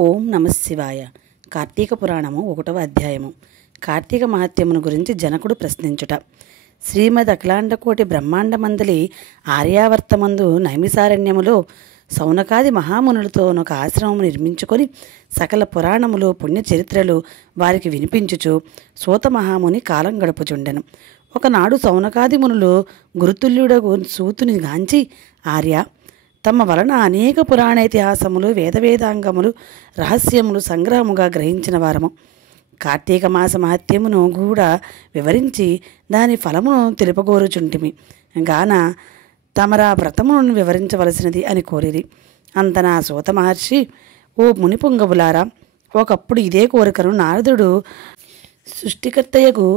ఓం నమః శివాయ. కార్తీక పురాణము 1వ అధ్యాయము. కార్తీక మహాత్మ్యమును గురించి జనకుడు ప్రశ్నించుట. శ్రీమద్ అఖిలాండకోటి బ్రహ్మాండమందలి ఆర్యావర్తమందు నైమిసారణ్యములో సౌనకాది మహామునులతో ఒక ఆశ్రమము నిర్మించుకొని సకల పురాణములు పుణ్యచరిత్రలు వారికి వినిపించుచు సూత మహాముని కాలం గడుపుచుండెను. ఒకనాడు సౌనకాది మునులు గురుతుల్యుడగు సూతుని గాంచి, ఆర్య, తమ వలన అనేక పురాణేతిహాసములు వేదవేదాంగములు రహస్యములు సంగ్రహముగా గ్రహించిన వారము. కార్తీక మాస మహత్యమును కూడా వివరించి దాని ఫలమును తెలుపగోరుచుంటిమి గాన తమరా వ్రతమును వివరించవలసినది అని కోరిరి. అంతనా సూత మహర్షి, ఓ మునిపుంగవులారా, ఒకప్పుడు ఇదే కోరికను నారదుడు సృష్టికర్తయకు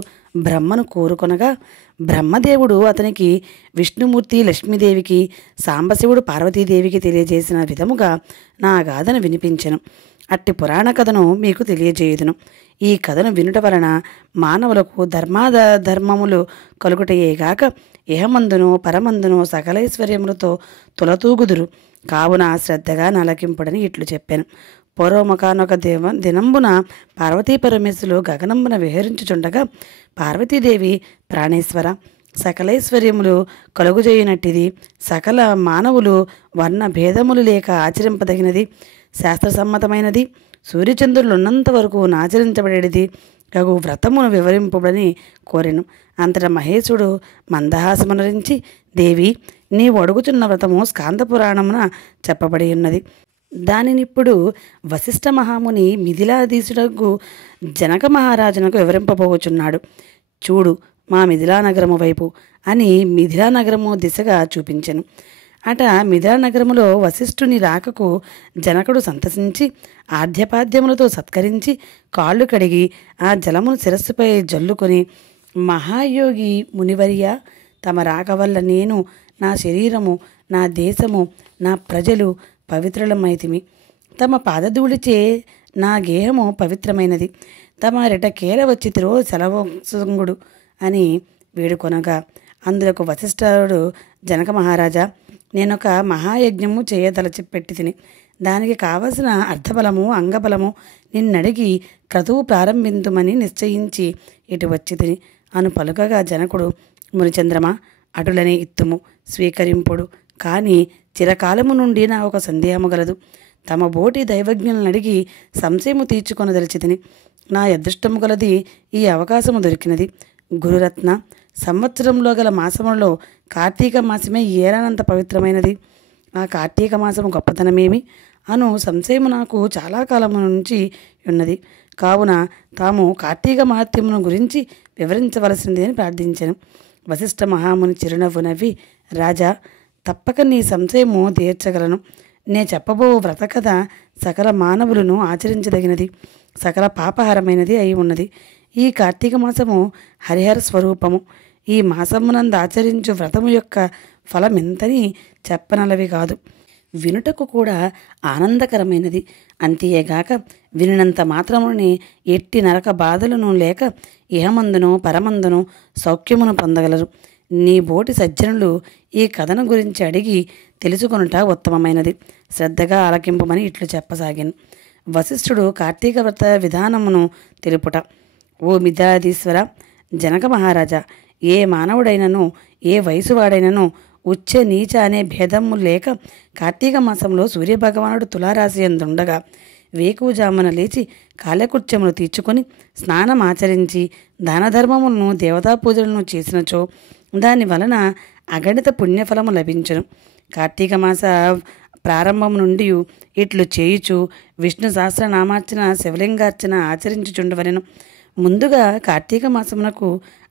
బ్రహ్మను కోరుకొనగా బ్రహ్మదేవుడు అతనికి విష్ణుమూర్తి లక్ష్మీదేవికి, సాంబశివుడు పార్వతీదేవికి తెలియజేసిన విధముగా నా గాథను వినిపించెను. అట్టి పురాణ కథను మీకు తెలియజేయుదును. ఈ కథను వినుట వలన మానవులకు ధర్మములు కలుగుటయేగాక ఇహమందును పరమందును సకలైశ్వర్యములతో తులతూగుదురు. కావున శ్రద్ధగా నలకింపుడని ఇట్లు చెప్పాను. పూర్వముఖానొక దినంబున పార్వతీ పరమేశ్వరులు గగనంబున విహరించుచుండగా పార్వతీదేవి, ప్రాణేశ్వర, సకలైశ్వర్యములు కలుగుజేయునట్టిది సకల మానవులు వర్ణ భేదములు లేక ఆచరింపదగినది, శాస్త్రసమ్మతమైనది, సూర్యచంద్రులున్నంత వరకు నాచరించబడేది గగు వ్రతమును వివరింపుడని కోరెను. అంతటా మహేశుడు మందహాసమునరించి, దేవి, నీవు అడుగుచున్న వ్రతము స్కాంద పురాణమున చెప్పబడి ఉన్నది. దానినిప్పుడు వశిష్ఠ మహాముని మిథిలాధీశుడగు జనక మహారాజునకు వివరింపబోచున్నాడు. చూడు మా మిథిలా నగరము వైపు అని మిథిలా నగరము దిశగా చూపించెను. అట మిథిలా నగరములో వశిష్ఠుని రాకకు జనకుడు సంతసించి ఆద్యపాద్యములతో సత్కరించి కాళ్ళు కడిగి ఆ జలమును శిరస్సుపై జల్లుకొని, మహాయోగి మునివర్య, తమ రాక వల్ల నేను, నా శరీరము, నా దేశము, నా ప్రజలు పవిత్రులమైతిమి. తమ పాదధూళిచే నా గేహము పవిత్రమైనది. తమ రెటకేల వచ్చితిరో సెలవొంగుడు అని వేడుకొనగా అందులకు వశిష్ఠుడు, జనక మహారాజా, నేనొక మహాయజ్ఞము చేయదలచి పెట్టి తిని దానికి కావలసిన అర్థబలము అంగబలము నిన్నడిగి క్రతువు ప్రారంభింతుమని నిశ్చయించి ఇటు వచ్చి తిని అను పలుకగా జనకుడు, మునిచంద్రమా, అటులనే ఇత్తుము, స్వీకరింపుడు. కానీ చిరకాలము నుండి నా ఒక సందేహము గలదు. తమ బోటి దైవజ్ఞులను అడిగి సంశయము తీర్చుకొనదలిచితిని. నా అదృష్టము గలది ఈ అవకాశము దొరికినది. గురురత్న, సంవత్సరంలో గల మాసములలో కార్తీక మాసమే ఏరానంత పవిత్రమైనది. ఆ కార్తీక మాసము గొప్పతనమేమి అను సంశయము నాకు చాలా కాలము నుంచి ఉన్నది. కావున తాము కార్తీక మహాత్మ్యమును గురించి వివరించవలసింది అని ప్రార్థించాను. వశిష్ఠ మహాముని చిరునవ్వు నవ్వి, రాజా, తప్పక నీ సంశయము తీర్చగలను. నే చెప్పబో వ్రత కథ సకల మానవులను ఆచరించదగినది, సకల పాపహరమైనది అయి ఉన్నది. ఈ కార్తీక మాసము హరిహర స్వరూపము. ఈ మాసమునందు ఆచరించు వ్రతము యొక్క ఫలమెంతని చెప్పనలవి కాదు, వినుటకు కూడా ఆనందకరమైనది. అంతేగాక వినినంత మాత్రముని ఎట్టి నరక బాధలను లేక ఇహమందును పరమందును సౌఖ్యమును పొందగలరు. నీ బోటి సజ్జనులు ఈ కథను గురించి అడిగి తెలుసుకొనుట ఉత్తమమైనది. శ్రద్ధగా ఆలకింపమని ఇట్లు చెప్పసాగాను. వశిష్ఠుడు కార్తీక వ్రత విధానమును తెలుపుట. ఓ మిథిలాధీశ్వర, జనక మహారాజా, ఏ మానవుడైనను ఏ వయసువాడైనను ఉచ్చ నీచ అనే భేదము లేక కార్తీక మాసంలో సూర్యభగవానుడు తులారాశి అందుండగా వేకువజామున లేచి కాలకృత్యములు తీర్చుకొని స్నానం ఆచరించి దానధర్మములను దేవతా పూజలను చేసినచో దాని వలన అగణిత పుణ్యఫలము లభించును. కార్తీక మాస ప్రారంభం నుండి ఇట్లు చేయుచు విష్ణు సహస్రనామార్చన శివలింగార్చన ఆచరించుచుండవలెను. ముందుగా కార్తీక మాసమునకు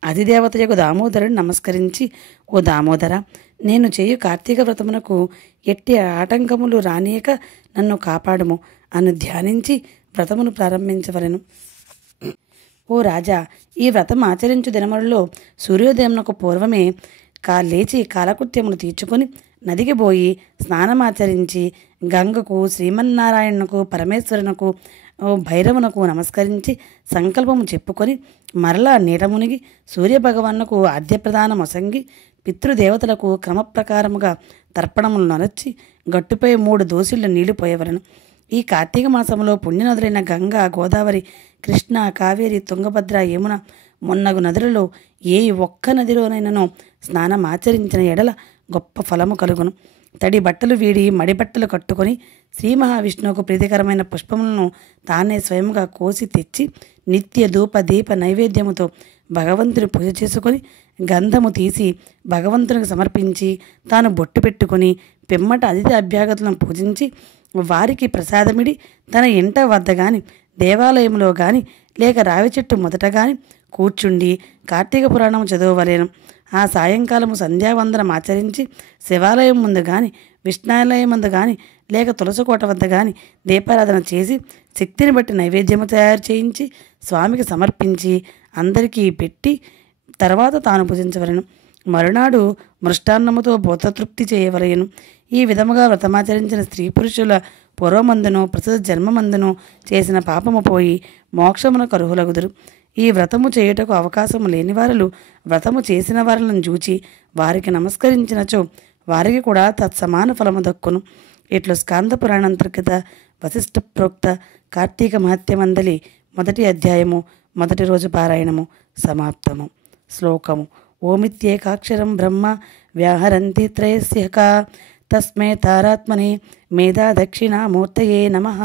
అధిదేవతయకు దామోదరుడు నమస్కరించి, ఓ దామోదర, నేను చేయు కార్తీక వ్రతమునకు ఎట్టి ఆటంకములు రానియక నన్ను కాపాడుము అని ధ్యానించి వ్రతమును ప్రారంభించవలెను. ఓ రాజా, ఈ వ్రతం ఆచరించు దినములలో సూర్యోదయమునకు పూర్వమే లేచి కాలకృత్యములు తీర్చుకొని నదికి పోయి స్నానమాచరించి గంగకు, శ్రీమన్నారాయణకు, పరమేశ్వరునకు, భైరవునకు నమస్కరించి సంకల్పము చెప్పుకొని మరలా నీట మునిగి సూర్యభగవానుకు ఆద్యప్రదాన మొసంగి పితృదేవతలకు క్రమప్రకారముగా తర్పణములు నరచి గట్టుపై 3 దోసిళ్లు నీళ్లు పోయవలను. ఈ కార్తీక మాసంలో పుణ్యనదులైన గంగా, గోదావరి, కృష్ణ, కావేరి, తుంగభద్ర, యమున మొన్నగు నదులలో ఏ ఒక్క నదిలోనైనానో స్నానమాచరించిన ఎడల గొప్ప ఫలము కలుగును. తడి బట్టలు వీడి మడి బట్టలు కట్టుకొని శ్రీ మహావిష్ణువుకు ప్రీతికరమైన పుష్పములను తానే స్వయంగా కోసి తెచ్చి నిత్య ధూప దీప నైవేద్యముతో భగవంతుని పూజ చేసుకొని గంధము తీసి భగవంతునికి సమర్పించి తాను బొట్టు పెట్టుకొని పిమ్మట అతిథి అభ్యాగతులను పూజించి వారికి ప్రసాదమిడి తన ఇంట వద్ద గాని దేవాలయంలో గాని లేక రావి చెట్టు మొదట గాని కూర్చుండి కార్తీక పురాణం చదవవలేను. ఆ సాయంకాలము సంధ్యావందనం ఆచరించి శివాలయం ముందు గాని విష్ణాలయం ముందు గాని లేక తులసికోట వద్ద గాని దీపారాధన చేసి శక్తిని బట్టి నైవేద్యము తయారు చేయించి స్వామికి సమర్పించి అందరికీ పెట్టి తర్వాత తాను పూజించవలెను. మరునాడు మృష్టాన్నముతో భూతతృప్తి చేయవలెను. ఈ విధముగా వ్రతమాచరించిన స్త్రీ పురుషుల పూర్వమందును ప్రస్తుత జన్మమందును చేసిన పాపము పోయి మోక్షమునకు అర్హులగుదురు. ఈ వ్రతము చేయుటకు అవకాశము లేని వారులు వ్రతము చేసిన వారిని చూచి వారికి నమస్కరించినచో వారికి కూడా తత్సమాన ఫలము దక్కును. ఇట్లు స్కాంద పురాణాంతర్గత వశిష్ఠ ప్రోక్త కార్తీక మహత్యమందలి మొదటి అధ్యాయము మొదటి రోజు పారాయణము సమాప్తము. శ్లోకము. ఓమిత్యేకాక్షరం బ్రహ్మ వ్యాహరంతి త్రయస్య తస్మే తారాత్మనే మేధా దక్షిణామూర్తయే నమః.